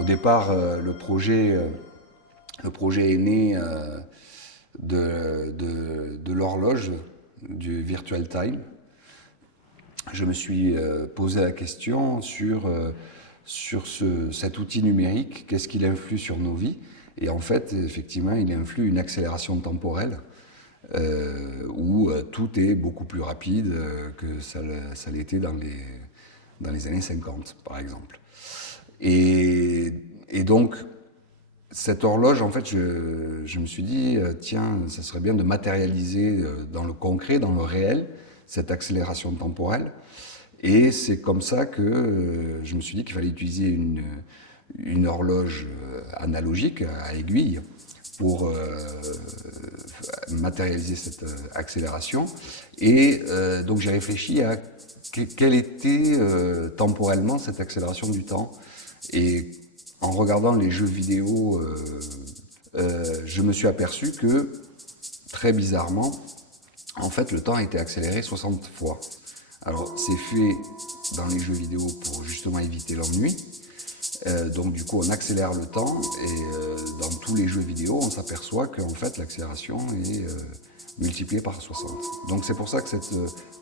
Au départ, le projet est né de l'horloge, du Virtual Time. Je me suis posé la question sur cet outil numérique, qu'est-ce qu'il influe sur nos vies. Et en fait, effectivement, il influe une accélération temporelle où tout est beaucoup plus rapide que ça l'était dans les années 50, par exemple. Et donc, cette horloge, en fait, je me suis dit, tiens, ça serait bien de matérialiser dans le concret, dans le réel, cette accélération temporelle. Et c'est comme ça que je me suis dit qu'il fallait utiliser une horloge analogique à aiguille pour matérialiser cette accélération. Et donc j'ai réfléchi à quelle était temporellement cette accélération du temps. Et en regardant les jeux vidéo, je me suis aperçu que, très bizarrement, en fait, le temps a été accéléré 60 fois. Alors, c'est fait dans les jeux vidéo pour justement éviter l'ennui. Donc, du coup, on accélère le temps et dans tous les jeux vidéo, on s'aperçoit qu'en fait, l'accélération est multipliée par 60. Donc, c'est pour ça que cette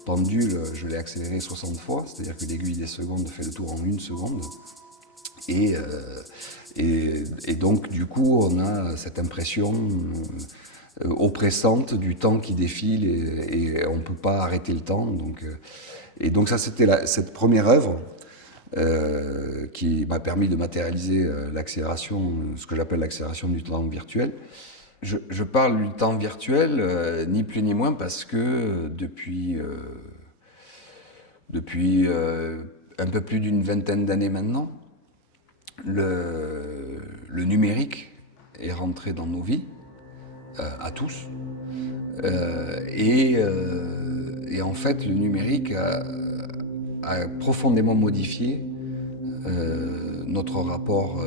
pendule, je l'ai accélérée 60 fois, c'est-à-dire que l'aiguille des secondes fait le tour en 1 seconde. Et donc, du coup, on a cette impression oppressante du temps qui défile et on ne peut pas arrêter le temps. Et donc, ça, c'était cette première œuvre qui m'a permis de matérialiser l'accélération, ce que j'appelle l'accélération du temps virtuel. Je parle du temps virtuel, ni plus ni moins, parce que depuis un peu plus d'une vingtaine d'années maintenant, le numérique est rentré dans nos vies, à tous. Et en fait, le numérique a profondément modifié notre rapport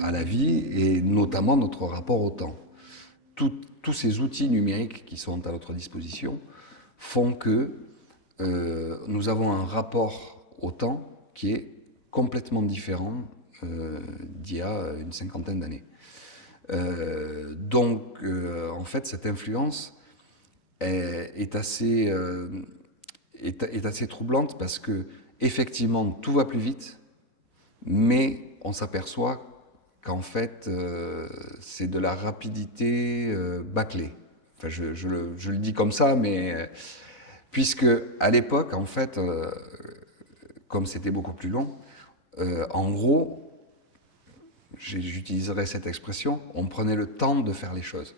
à la vie et notamment notre rapport au temps. Tous ces outils numériques qui sont à notre disposition font que nous avons un rapport au temps qui est complètement différent d'il y a une cinquantaine d'années. Donc, en fait, cette influence est assez troublante parce que, effectivement, tout va plus vite, mais on s'aperçoit qu'en fait, c'est de la rapidité bâclée. Enfin, je le dis comme ça, mais puisque à l'époque, en fait, comme c'était beaucoup plus long, en gros, j'utiliserai cette expression, on prenait le temps de faire les choses.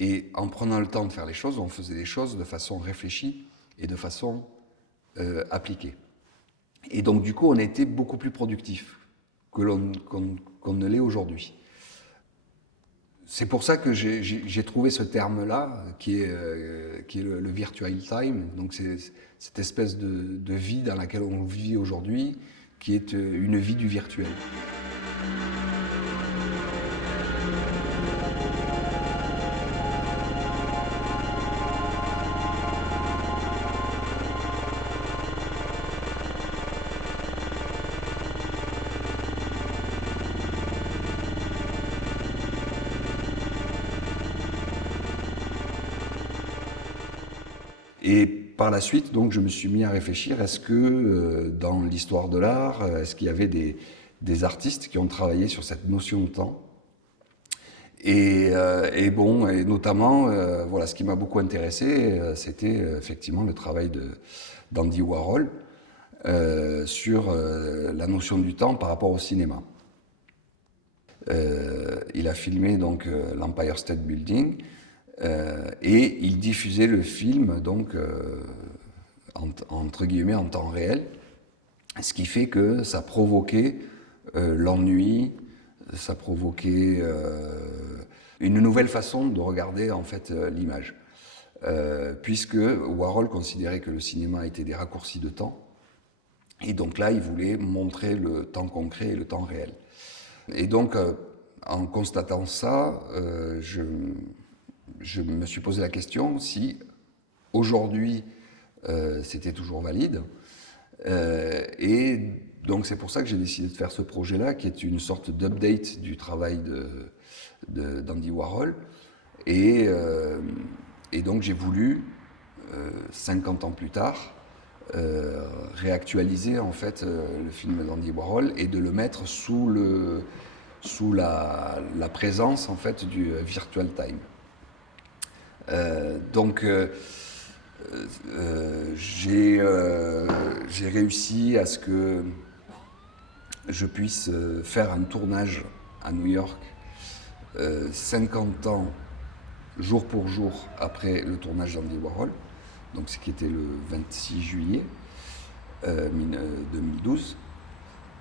Et en prenant le temps de faire les choses, on faisait les choses de façon réfléchie et de façon appliquée. Et donc, du coup, on était beaucoup plus productif qu'on ne l'est aujourd'hui. C'est pour ça que j'ai trouvé ce terme-là, qui est le virtual time. Donc, c'est cette espèce de vie dans laquelle on vit aujourd'hui, qui est une vie du virtuel. Et par la suite, donc, je me suis mis à réfléchir, est-ce que dans l'histoire de l'art, est-ce qu'il y avait des artistes qui ont travaillé sur cette notion de temps et notamment, voilà, ce qui m'a beaucoup intéressé, c'était effectivement le travail d'Andy Warhol sur la notion du temps par rapport au cinéma. Il a filmé donc l'Empire State Building et il diffusait le film donc entre guillemets en temps réel, ce qui fait que ça provoquait l'ennui, ça provoquait une nouvelle façon de regarder en fait l'image, puisque Warhol considérait que le cinéma était des raccourcis de temps, et donc là il voulait montrer le temps concret et le temps réel. Et donc en constatant ça, je me suis posé la question si aujourd'hui c'était toujours valide, et donc c'est pour ça que j'ai décidé de faire ce projet-là, qui est une sorte d'update du travail d'Andy Warhol. Et, et donc j'ai voulu, 50 ans plus tard, réactualiser en fait le film d'Andy Warhol et de le mettre sous la présence en fait du Virtual Time. Donc j'ai réussi à ce que je puisse faire un tournage à New York 50 ans jour pour jour après le tournage d'Andy Warhol, donc ce qui était le 26 juillet 2012.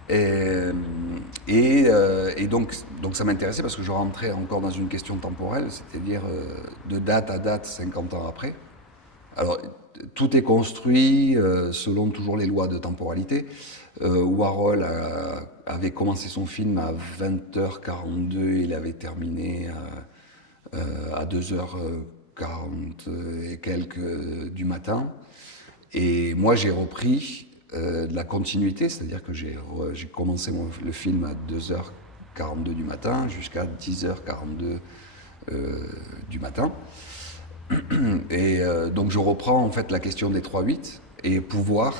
Et donc ça m'intéressait parce que je rentrais encore dans une question temporelle, c'est-à-dire de date à date 50 ans après. Alors tout est construit selon toujours les lois de temporalité. Warhol avait commencé son film à 20h42, il avait terminé à 2h40 et quelques du matin. Et moi j'ai repris de la continuité, c'est-à-dire que j'ai commencé le film à 2h42 du matin jusqu'à 10h42 du matin. Et donc je reprends en fait la question des 3-8 et pouvoir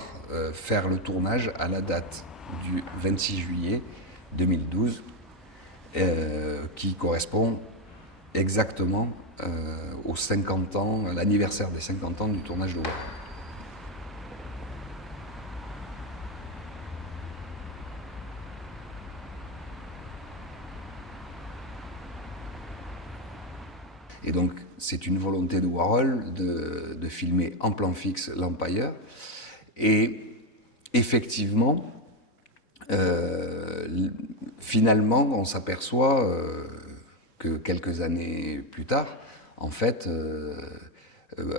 faire le tournage à la date du 26 juillet 2012 qui correspond exactement aux 50 ans, à l'anniversaire des 50 ans du tournage de Warhol. Et donc, c'est une volonté de Warhol de filmer en plan fixe l'Empire. Et effectivement, finalement, on s'aperçoit que quelques années plus tard, en fait,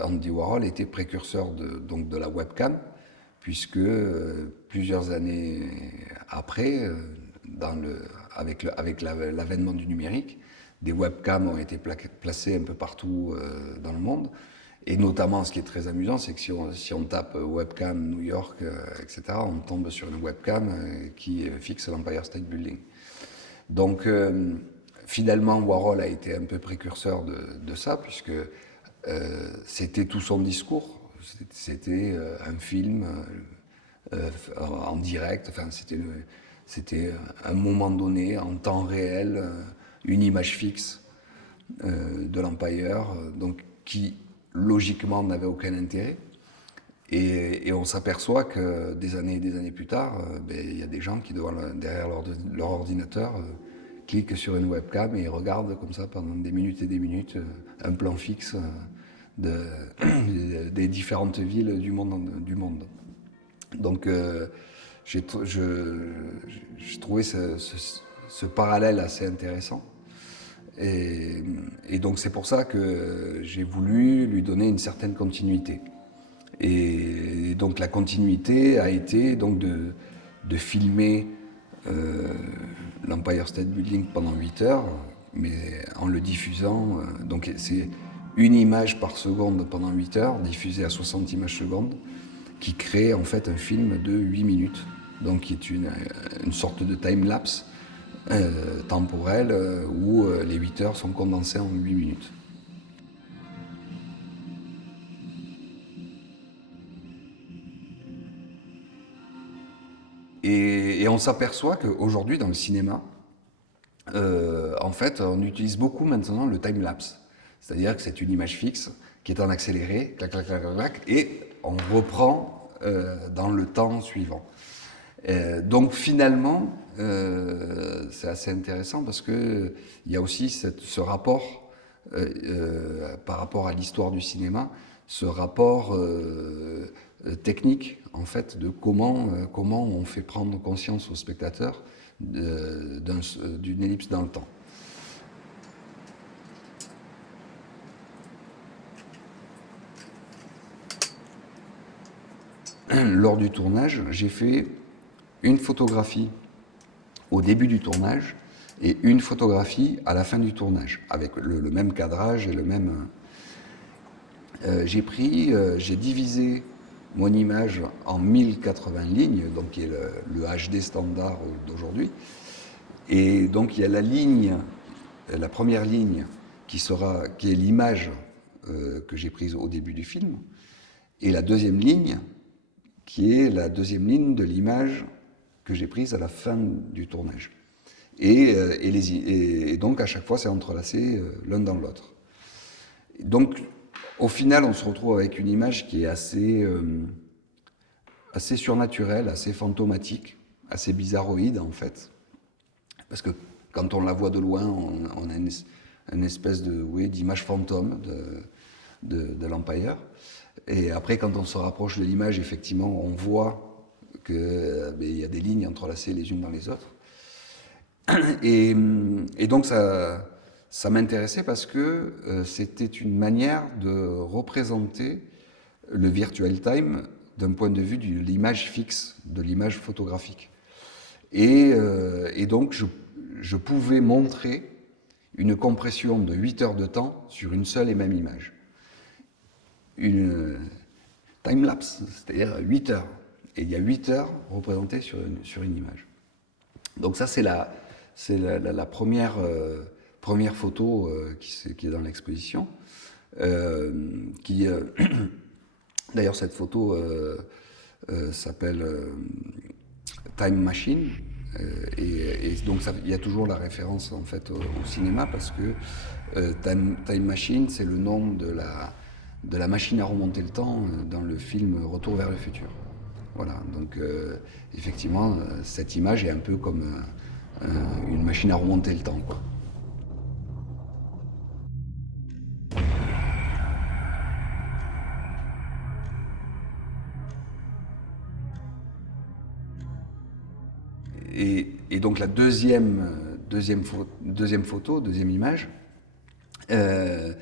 Andy Warhol était précurseur donc de la webcam, puisque plusieurs années après, avec l'avènement du numérique, des webcams ont été placées un peu partout dans le monde. Et notamment, ce qui est très amusant, c'est que si on tape webcam New York, etc., on tombe sur une webcam qui fixe l'Empire State Building. Donc, finalement, Warhol a été un peu précurseur de ça, puisque c'était tout son discours. C'était un film en direct, enfin, c'était un moment donné, en temps réel, une image fixe de l'Empire, donc qui logiquement n'avait aucun intérêt. Et on s'aperçoit que des années et des années plus tard, il y a des gens qui, derrière leur ordinateur, cliquent sur une webcam et regardent comme ça pendant des minutes et des minutes un plan fixe des différentes villes du monde. Donc j'ai trouvé ce parallèle assez intéressant. Et donc c'est pour ça que j'ai voulu lui donner une certaine continuité. Et donc la continuité a été donc de filmer l'Empire State Building pendant 8 heures, mais en le diffusant. Donc c'est une image par seconde pendant 8 heures, diffusée à 60 images secondes, qui crée en fait un film de 8 minutes, donc qui est une sorte de time-lapse temporel où les 8 heures sont condensées en 8 minutes. Et on s'aperçoit qu'aujourd'hui, dans le cinéma, en fait, on utilise beaucoup maintenant le time-lapse. C'est-à-dire que c'est une image fixe qui est en accéléré, clac, clac, clac, clac, et on reprend dans le temps suivant. Donc finalement, c'est assez intéressant parce qu'il y a aussi ce rapport, par rapport à l'histoire du cinéma, ce rapport technique, en fait, de comment on fait prendre conscience au spectateur d'une ellipse dans le temps. Lors du tournage, j'ai fait une photographie au début du tournage et une photographie à la fin du tournage, avec le même cadrage et le même... j'ai divisé mon image en 1080 lignes, donc qui est le HD standard d'aujourd'hui. Et donc il y a la première ligne qui est l'image que j'ai prise au début du film, et la deuxième ligne qui est la deuxième ligne de l'image que j'ai prise à la fin du tournage. Et donc à chaque fois c'est entrelacé l'un dans l'autre. Donc au final on se retrouve avec une image qui est assez surnaturelle, assez fantomatique, assez bizarroïde en fait. Parce que quand on la voit de loin, on a une espèce d'image fantôme de l'Empire. Et après, quand on se rapproche de l'image, effectivement, on voit qu'il y a des lignes entrelacées les unes dans les autres. Et donc, ça m'intéressait parce que c'était une manière de représenter le virtual time d'un point de vue de l'image fixe, de l'image photographique. Et donc, je pouvais montrer une compression de 8 heures de temps sur une seule et même image. Une time-lapse, c'est-à-dire 8 heures. Et il y a 8 heures représentées sur une image. Donc ça, c'est la première photo qui est dans l'exposition. D'ailleurs, cette photo s'appelle Time Machine. Et donc il y a toujours la référence en fait au cinéma parce que Time Machine, c'est le nom de la machine à remonter le temps dans le film Retour vers le futur. Voilà, donc effectivement, cette image est un peu comme une machine à remonter le temps, quoi. Et donc la deuxième image, elle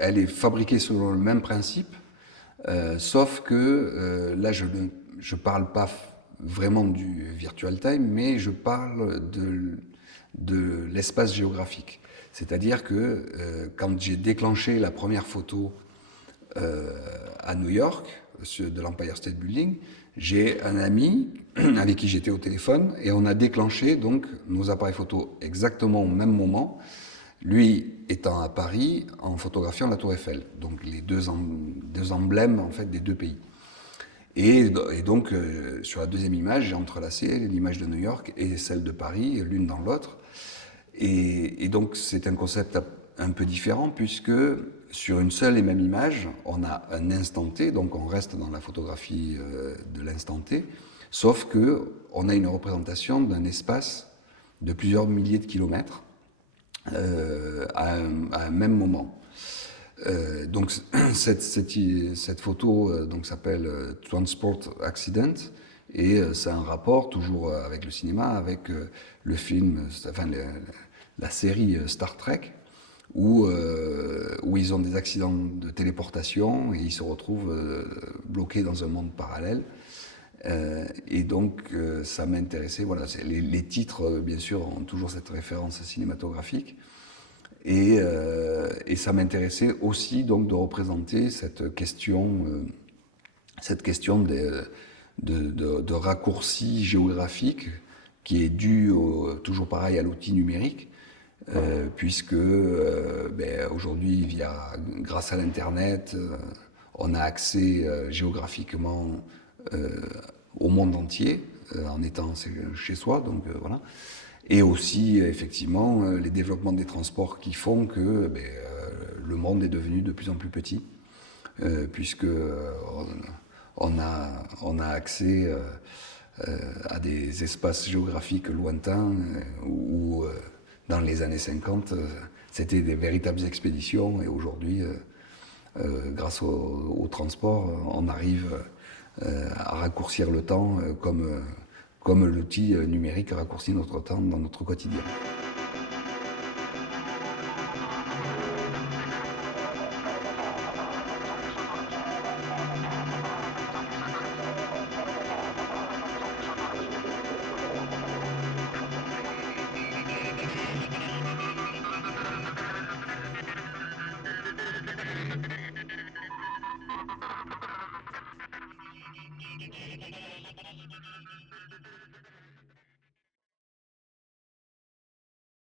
est fabriquée selon le même principe, sauf que là je ne parle pas vraiment du virtual time, mais je parle de l'espace géographique. C'est-à-dire que quand j'ai déclenché la première photo à New York, de l'Empire State Building, j'ai un ami avec qui j'étais au téléphone et on a déclenché donc nos appareils photo exactement au même moment, lui étant à Paris en photographiant la Tour Eiffel, donc les deux emblèmes en fait des deux pays. Et donc sur la deuxième image, j'ai entrelacé l'image de New York et celle de Paris, l'une dans l'autre. Et donc c'est un concept un peu différent puisque sur une seule et même image, on a un instant T, donc on reste dans la photographie de l'instant T, sauf qu'on a une représentation d'un espace de plusieurs milliers de kilomètres à un même moment. Donc cette photo s'appelle Transport Accident et c'est un rapport toujours avec le cinéma, avec le film, enfin la série Star Trek, où ils ont des accidents de téléportation et ils se retrouvent bloqués dans un monde parallèle. Et donc ça m'intéressait, voilà, les titres bien sûr ont toujours cette référence cinématographique. Et ça m'intéressait aussi donc de représenter cette question de raccourci géographique qui est due toujours pareil à l'outil numérique, puisque aujourd'hui, grâce à l'Internet, on a accès géographiquement au monde entier en étant chez soi, donc voilà. Et aussi, effectivement, les développements des transports qui font que le monde est devenu de plus en plus petit, puisque on a accès à des espaces géographiques lointains où, dans les années 50, c'était des véritables expéditions, et aujourd'hui, grâce au transport, on arrive à raccourcir le temps comme l'outil numérique raccourcit notre temps dans notre quotidien.